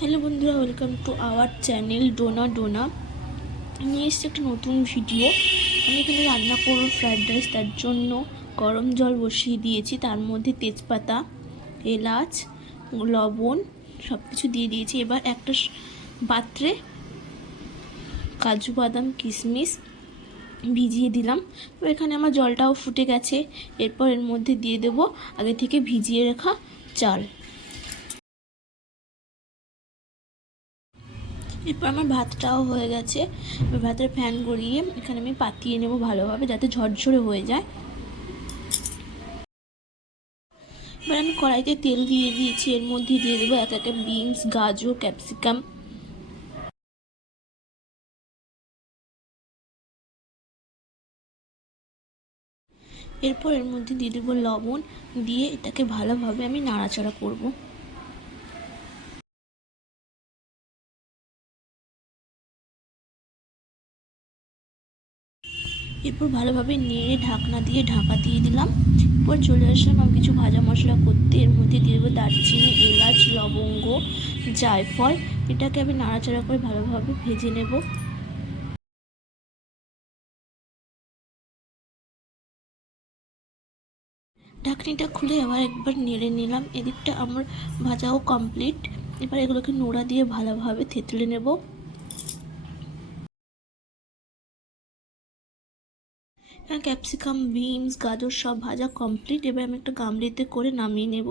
Hello বন্ধুরা, welcome to our channel Dona. নিয়ে এসেছি একটা নতুন ভিডিও। আমি এখানে রান্না করবো ফ্রায়েড রাইস। তার জন্য গরম জল বসিয়ে দিয়েছি, তার মধ্যে তেজপাতা, এলাচ, লবণ সব কিছু দিয়ে দিয়েছি। এবার একটা পাত্রে কাজু বাদাম কিশমিশ ভিজিয়ে দিলাম। তো এখানে আমার জলটাও ফুটে গেছে। এরপর এর মধ্যে দিয়ে দেবো আগে থেকে ভিজিয়ে রাখা চাল। এরপর আমার ভাতটাও হয়ে গেছে। ভাতের ফ্যান গড়িয়ে এখানে আমি পাতিয়ে নেব ভালোভাবে, যাতে ঝরঝরে হয়ে যায়। এবার আমি কড়াইতে তেল দিয়ে দিয়েছি, এর মধ্যে দিয়ে দেবো এক একটা বিনস, গাজর, ক্যাপসিকাম। এরপর এর মধ্যে দিয়ে দেবো লবণ, দিয়ে এটাকে ভালোভাবে আমি নাড়াচাড়া করব। এরপর ভালোভাবে নেড়ে ঢাকনা দিয়ে ঢাকা দিয়ে দিলাম। এরপর চলে আসলাম আমি কিছু ভাজা মশলা করতে। এর মধ্যে দিয়ে দেবো দারচিনি, এলাচ, লবঙ্গ, জায়ফল। এটাকে আমি নাড়াচাড়া করে ভালোভাবে ভেজে নেব। ঢাকনিটা খুলে আবার একবার নেড়ে নিলাম। এদিকটা আমার ভাজাও কমপ্লিট। এবার এগুলোকে নোড়া দিয়ে ভালোভাবে থেতলে নেব। ক্যাপসিকাম, বিনস, গাজর সব ভাজা কমপ্লিট। এবার আমি একটা গামলিতে করে নামিয়ে নেব।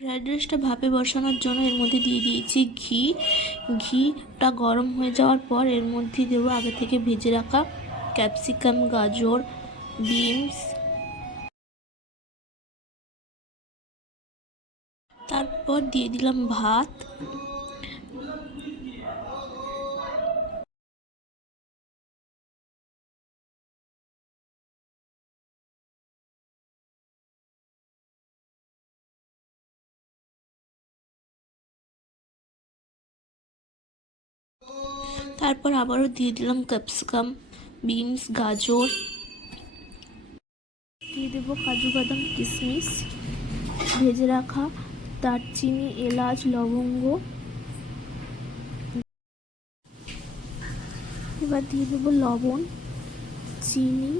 ফ্রাইড রাইসটা ভাপে বসানোর জন্য এর মধ্যে দিয়ে দিয়েছি ঘি। ঘিটা গরম হয়ে যাওয়ার পর এর মধ্যে দেবো আগে থেকে ভেজে রাখা ক্যাপসিকাম, গাজর, বিনস। তারপর দিয়ে দিলাম ভাত। তারপর আবারও দিয়ে দিলাম ক্যাপসিকাম, বিনস, গাজর। দিয়ে দেবো কাজু বাদাম কিশমিশ, ভেজে রাখা দারচিনি, এলাচ, লবঙ্গ। এবার দিয়ে দেবো লবণ, চিনি,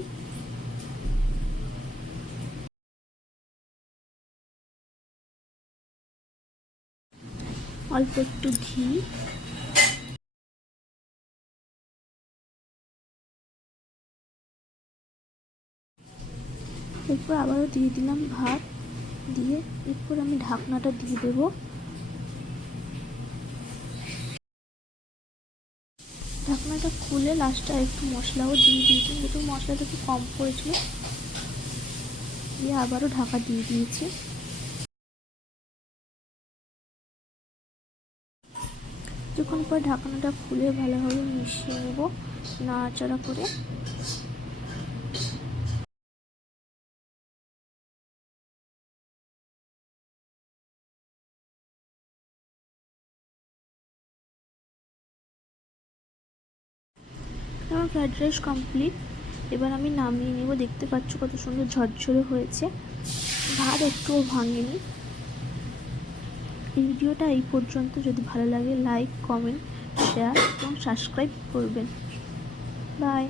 অল্প একটু ঘি। এরপর আবারও দিয়ে দিলাম ভাত। দিয়ে এরপর আমি ঢাকনাটা দিয়ে দেবো। ঢাকনাটা খুলে লাস্টে একটু মশলাও দিয়ে দিয়েছি, যেহেতু মশলাটা একটু কম পড়েছিল। দিয়ে আবারও ঢাকা দিয়ে দিয়েছি। কিছুক্ষণ পর ঢাকনাটা খুলে ভালোভাবে মিশিয়ে নেব নাড়াচাড়া করে। আমার ফ্রাইড রাইস কমপ্লিট। এবার আমি নামিয়ে নেব। দেখতে পাচ্ছ কত সুন্দর ঝরঝরে হয়েছে, ভাত একটুও ভাঙেনি। এই ভিডিওটা এই পর্যন্ত। যদি ভালো লাগে লাইক, কমেন্ট, শেয়ার এবং সাবস্ক্রাইব করবেন। বাই।